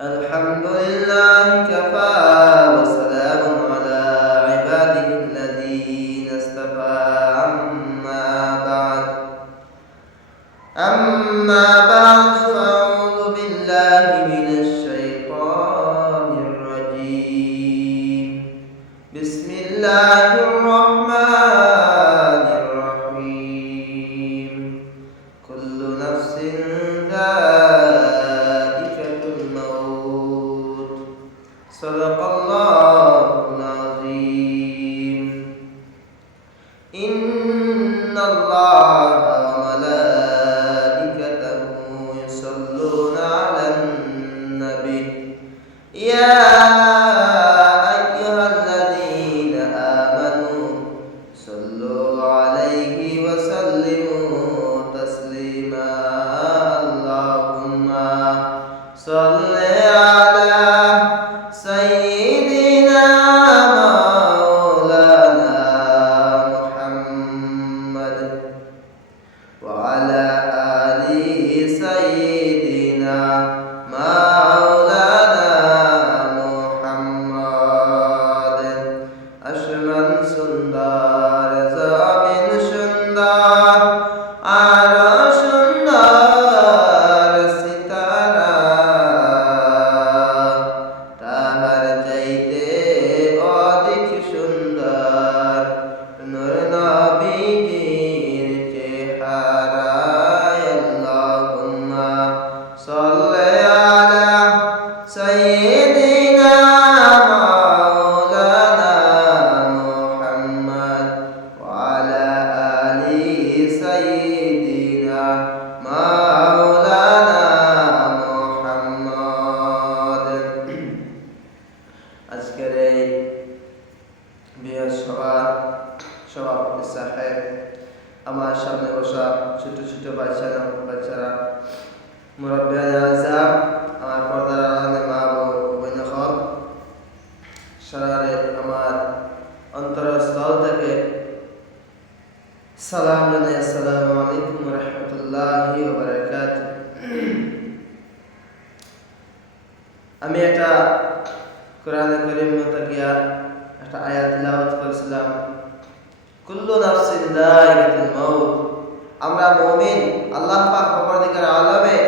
الحمد لله كفى আজকের এই বৃহস্পতিবার সভাপতি সাহেব, আমার সামনে বসা ছোট ছোট বাচ্চারা বাচ্চারা, মুরব্বী আমার পর্দার আলাদা মা বোন হক সারারে আমার অন্তরস্থল থেকে সালাম আসসালামু আলাইকুম রহমতুল্লাহি আমি এটা কোরআনে করিম মতকিয়ার একটা আয়াত তিলাওয়াত করেছিলাম। কুল্লু নাফসিন দায়িকাতুল মাউত। আমরা মুমিন, আল্লাহ পাক পরবর্তীকার আলামে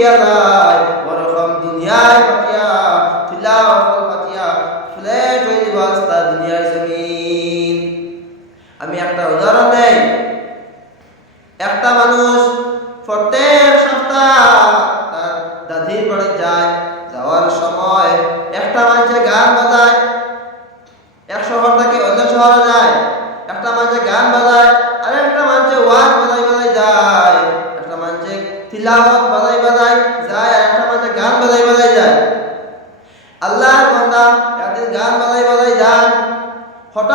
yara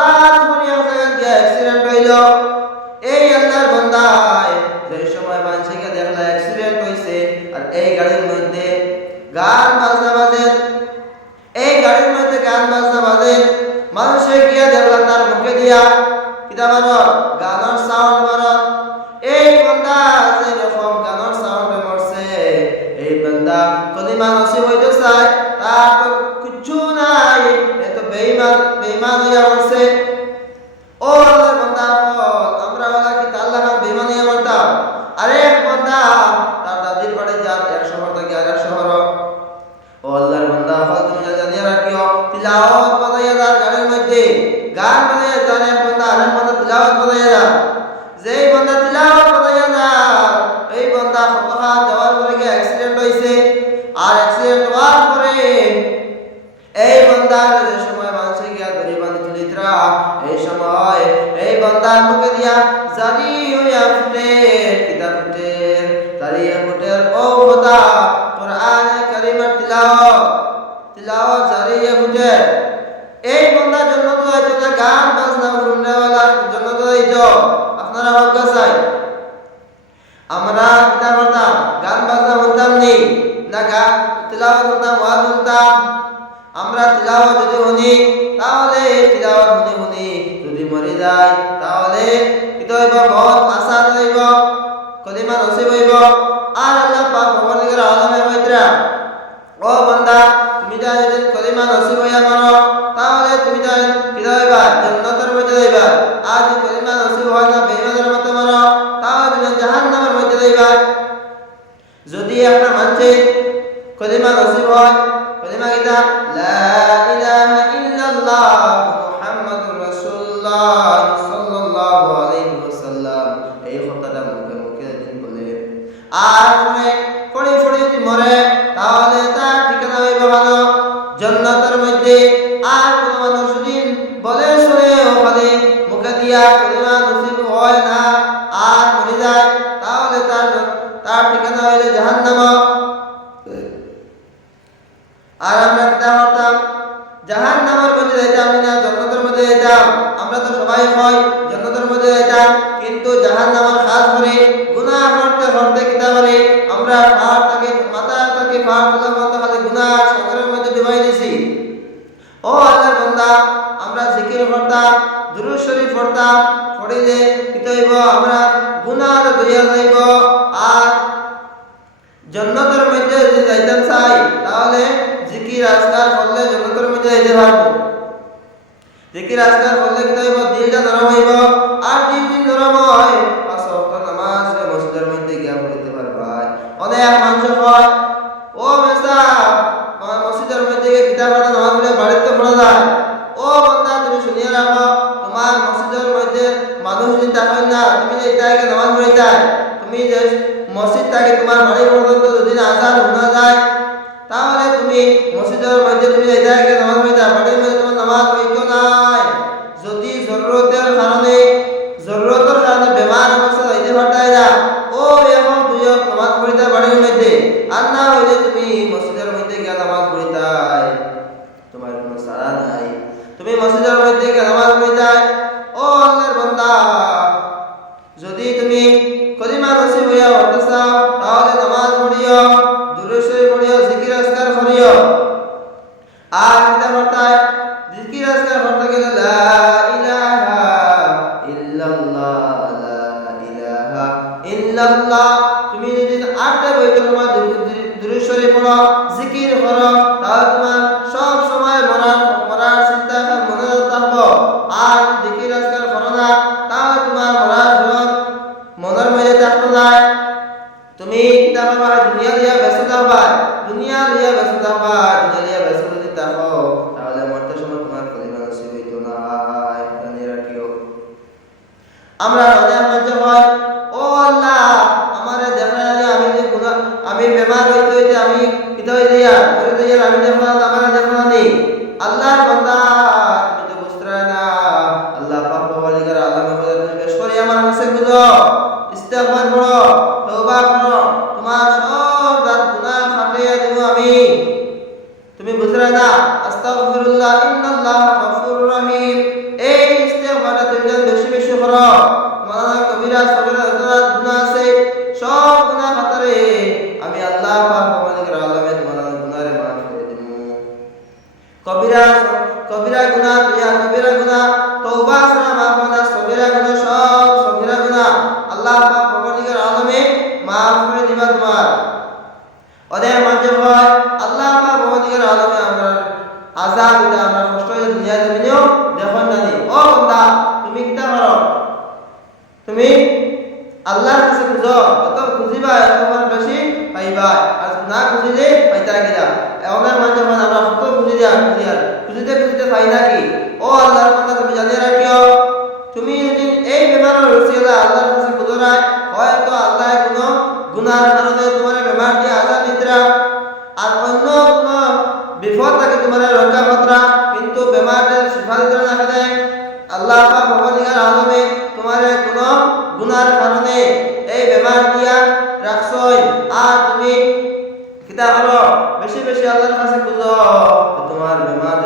হঠাৎ মনে হয় অ্যাক্সিডেন্ট হইল। তিলাওয়াত বাজাইয়া যার গানের মধ্যে গান বাজাইয়া যার এক বান্দা আরেক বান্দা তিলাওয়াত বাজাইয়া যার আর অনেক পড়তাম, আমরা জিকির পড়তাম, দুরুদ শরীফ পড়তাম, পড়িলে কি হইব আমরা গুনার দয়া যাইব। আর জন্নতের মধ্যে যদি যাইতে চাই, তাহলে জিকির আজকাল করলে জন্নতের মধ্যে যাইতে পারব। জিকির আজকাল করলে কি হইব দিলটা নরম হইব। আর দিন দিন নরম হয়। পাঁচ নামাজ মসজিদের মধ্যে গিয়া পড়িতে পারবা অনেক ইল্লাল্লাহ তুমি যদি আটটা বৈঠক দূরে সরে পড়ো জিকির করো তাহলে তোমার আজাব এটা আমরা কষ্ট হয়ে দুনিয়া জমিনেও দেখুন জানি ও বন্দা, তুমি কিতা করো তুমি আল্লাহর এটা হলো। বেশি বেশি আল্লাহর কাছে খুঁজো। তোমার বেমার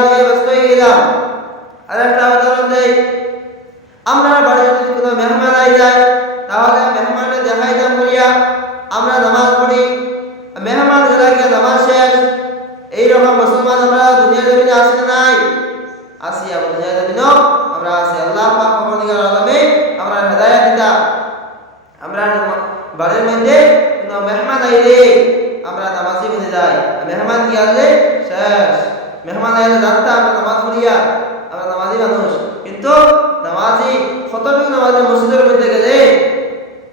ಮಾರ್ಗದ ರಸ್ತೆ ಇಲ್ಲ আমরা জানতাম আমরা নামাজ পড়িয়া আমরা নামাজি মানুষ। কিন্তু নামাজি কতটুকু নামাজের মসজিদের মধ্যে গেলে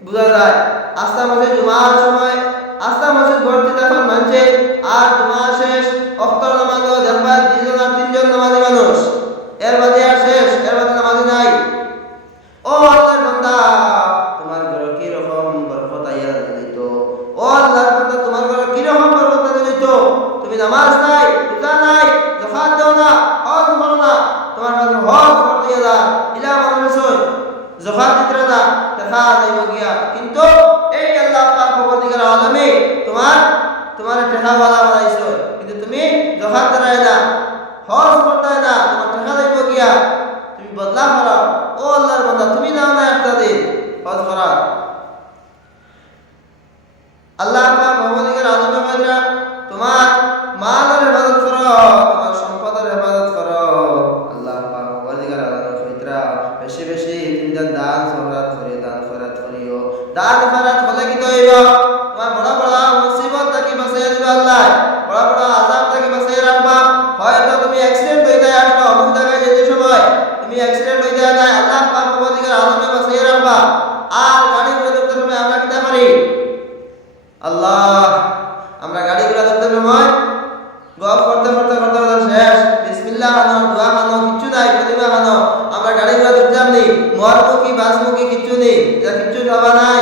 বোঝা যায় আস্থা মাসে জুমার সময় আস্থা মাসের ভর্তি তখন মানছে আর জুমার আল্লাহ আমরা গাড়ি ঘোড়া দরকার নেই মরমুখী বাসমুখী কিচ্ছু নেই। কিচ্ছু সভা নাই।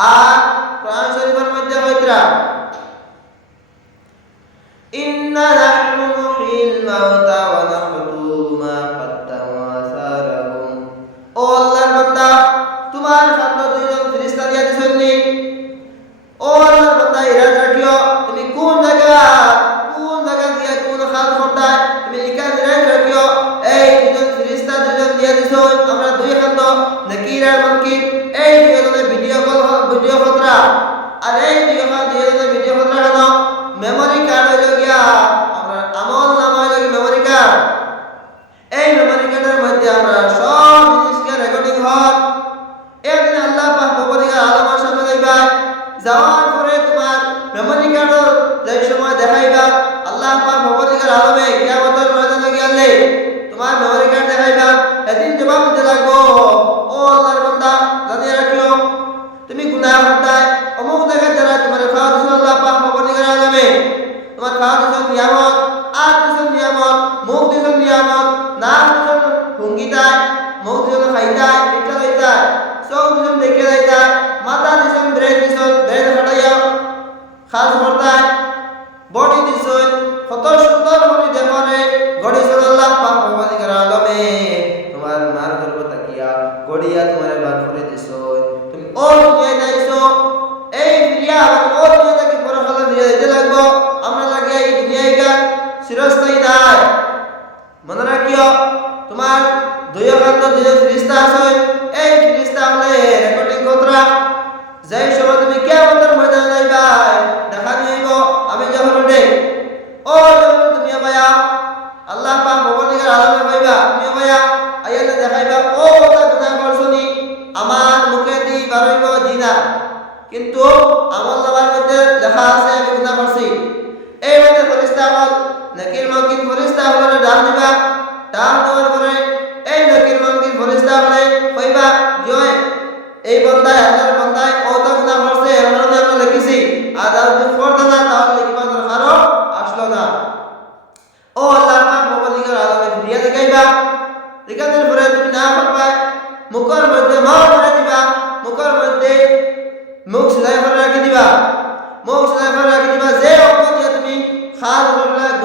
Ah. দেখাইবা ও ওটা গুণা করছনি আমার মুখে দিয়ে বারইব দিনা কিন্তু আমার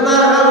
Bolsonaro,